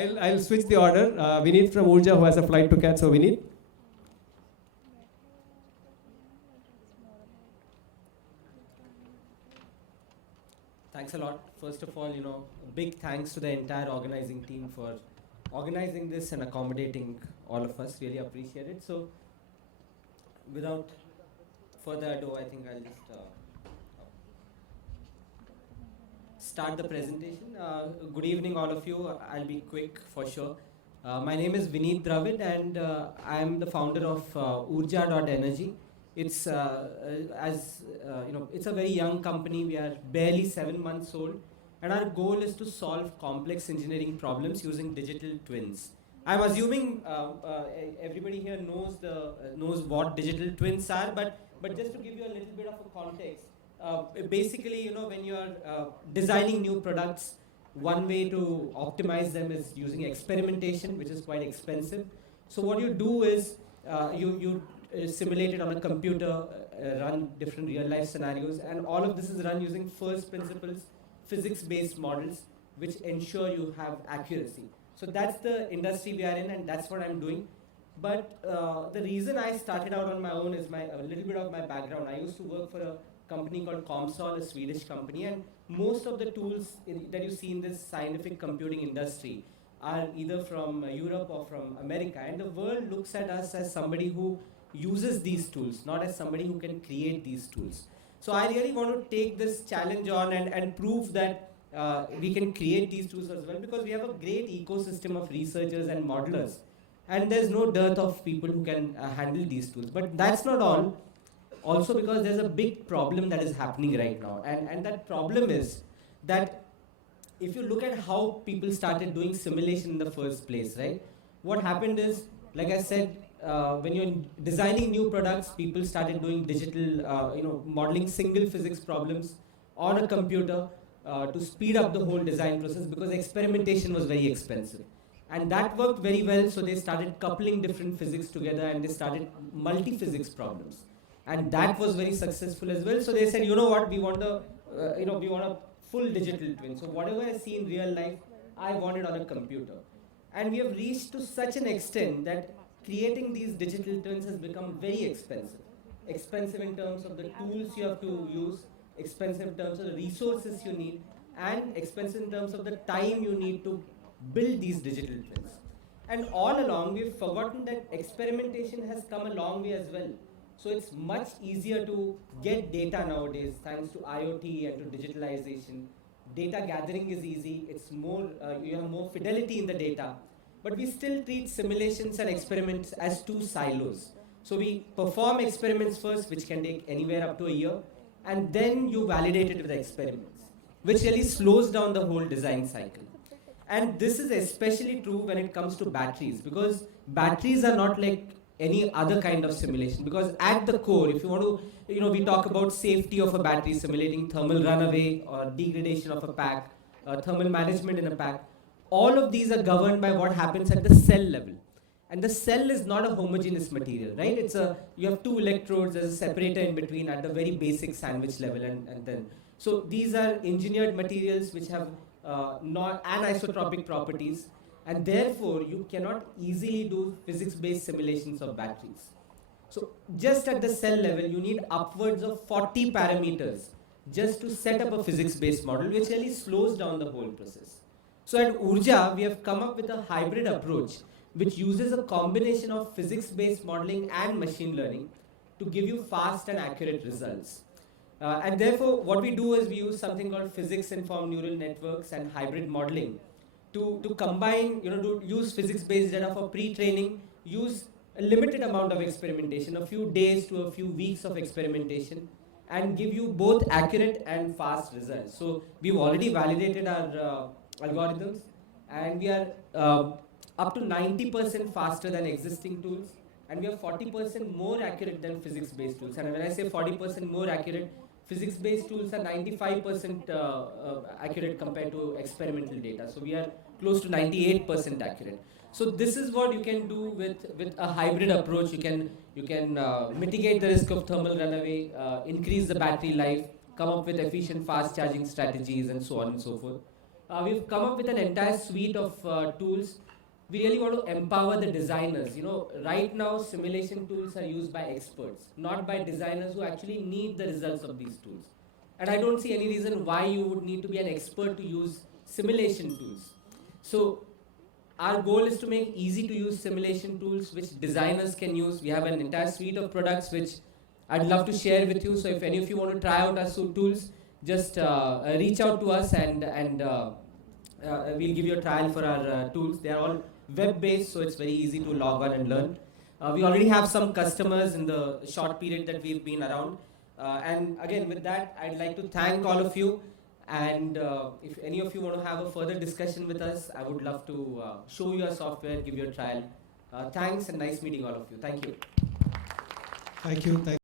I'll switch the order. Vineet from Oorja, who has a flight to catch. So Vineet. Thanks a lot. First of all, a big thanks to the entire organizing team for organizing this and accommodating all of us. Really appreciate it. So, without further ado, I think I'll just start the presentation. Good evening, all of you. I'll be quick for sure. My name is Vineet Dravid, and I'm the founder of Oorja.energy. It's it's a very young company. We are barely 7 months old, and our goal is to solve complex engineering problems using digital twins. I'm assuming everybody here knows what digital twins are, but just to give you a little bit of a context, basically, when you're designing new products, one way to optimize them is using experimentation, which is quite expensive. So what you do is you simulate it on a computer, run different real-life scenarios, and all of this is run using first principles, physics-based models, which ensure you have accuracy. So that's the industry we are in, and that's what I'm doing. But the reason I started out on my own is a little bit of my background. I used to work for a company called Comsol, a Swedish company, and most of the tools that you see in this scientific computing industry are either from Europe or from America, and the world looks at us as somebody who uses these tools, not as somebody who can create these tools. So I really want to take this challenge on and prove that we can create these tools as well, because we have a great ecosystem of researchers and modelers, and there's no dearth of people who can handle these tools. But that's not all. Also, because there's a big problem that is happening right now, and that problem is that if you look at how people started doing simulation in the first place, right? What happened is, like I said, when you're designing new products, people started doing digital, modeling single physics problems on a computer to speed up the whole design process, because experimentation was very expensive. And that worked very well, so they started coupling different physics together, and they started multi-physics problems. And that was very successful as well. So they said, you know what, we want a full digital twin. So whatever I see in real life, I want it on a computer. And we have reached to such an extent that creating these digital twins has become very expensive. Expensive in terms of the tools you have to use, expensive in terms of the resources you need, and expensive in terms of the time you need to build these digital twins. And all along, we've forgotten that experimentation has come a long way as well. So it's much easier to get data nowadays, thanks to IoT and to digitalization. Data gathering is easy. It's more, you have more fidelity in the data. But we still treat simulations and experiments as two silos. So we perform experiments first, which can take anywhere up to a year, and then you validate it with the experiments, which really slows down the whole design cycle. And this is especially true when it comes to batteries, because batteries are not like any other kind of simulation, because at the core, if you want to, we talk about safety of a battery, simulating thermal runaway or degradation of a pack, thermal management in a pack. All of these are governed by what happens at the cell level. And the cell is not a homogeneous material, right? You have two electrodes, there's a separator in between at the very basic sandwich level, and then. So these are engineered materials which have not anisotropic properties, and therefore you cannot easily do physics-based simulations of batteries. So just at the cell level, you need upwards of 40 parameters just to set up a physics-based model, which really slows down the whole process. So at Oorja, we have come up with a hybrid approach which uses a combination of physics-based modeling and machine learning to give you fast and accurate results. And therefore, what we do is we use something called physics-informed neural networks and hybrid modeling to combine, to use physics-based data for pre-training, use a limited amount of experimentation, a few days to a few weeks of experimentation, and give you both accurate and fast results. So we've already validated our algorithms, and we are up to 90% faster than existing tools, and we are 40% more accurate than physics-based tools. And when I say 40% more accurate, physics-based tools are 95% accurate compared to experimental data. So we are close to 98% accurate. So this is what you can do with a hybrid approach. You can mitigate the risk of thermal runaway, increase the battery life, come up with efficient fast charging strategies, and so on and so forth. we've come up with an entire suite of tools. We really want to empower the designers. You know, right now simulation tools are used by experts, not by designers who actually need the results of these tools. And I don't see any reason why you would need to be an expert to use simulation tools. So our goal is to make easy to use simulation tools which designers can use. We have an entire suite of products which I'd love to share with you. So if any of you want to try out our tools, just reach out to us and we'll give you a trial for our tools. They are all web-based, so it's very easy to log on and learn. We already have some customers in the short period that we've been around. And again, with that, I'd like to thank all of you. And if any of you want to have a further discussion with us, I would love to show you our software, give you a trial. Thanks and nice meeting all of you. Thank you. Thank you.